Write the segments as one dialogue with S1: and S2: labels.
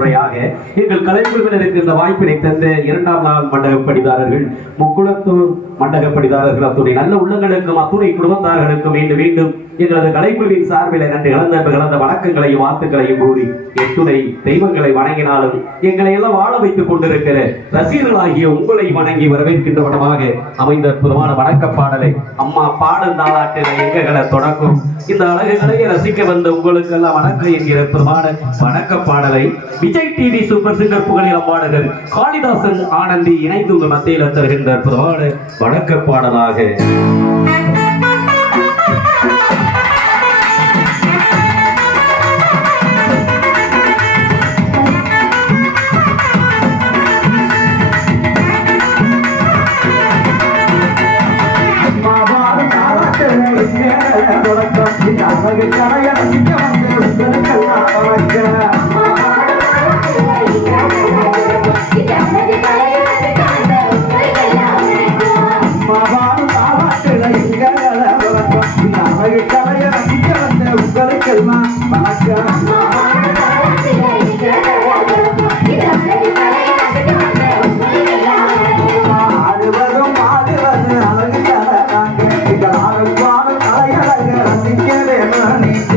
S1: முறையாக எங்கள் கலைக்குழுவினருக்கு இந்த வாய்ப்பினை தந்த இரண்டாம் நாள் மண்டப படிதாரர்கள் முக்குளத்தூர் மண்டக படிதாரர்கள் நல்ல உள்ளங்களுக்கும் அத்துணை குடும்பத்தார்களுக்கும் மீண்டும் மீண்டும் எங்களது கலைக்குழுவின் சார்பில் நன்றி கலந்த கலந்த வணக்கங்களையும் வாழ்த்துக்களையும் கூறி எத்துணை தெய்வங்களை வணங்கினாலும் எங்களை எல்லாம் வாழ வைத்துக் கொண்டிருக்கிற ரசிகர்களாகிய உங்களை வணங்கி வரவேற்கின்ற வண்ணமாக அமைந்த அற்புதமான வணக்க பாடலை அம்மா பாடும் தாளாட்டின எங்களை தொடக்கும் இந்த அழகுகளை ரசிக்க வந்த உங்களுக்கு எல்லாம் வணக்கம் என்கிற அற்புதமான வணக்க பாடலை விஜய் டிவி சூப்பர் சிங்கர் புகழில் பாடகர் காளிதாசன் ஆனந்தி இணைந்து உங்கள் மத்தியில் தருகின்ற அற்புதமான வணக்க பாடலாக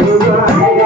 S2: You're.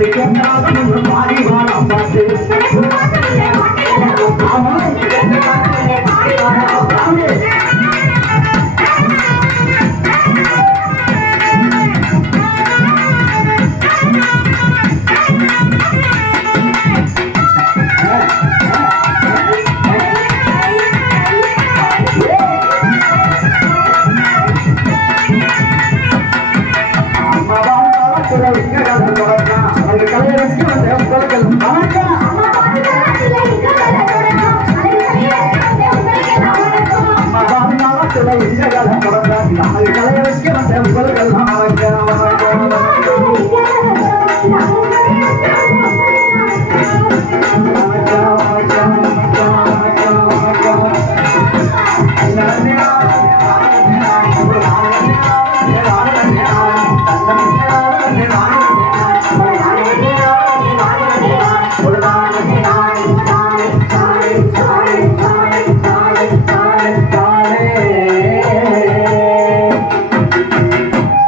S2: apliquen
S3: Thank you.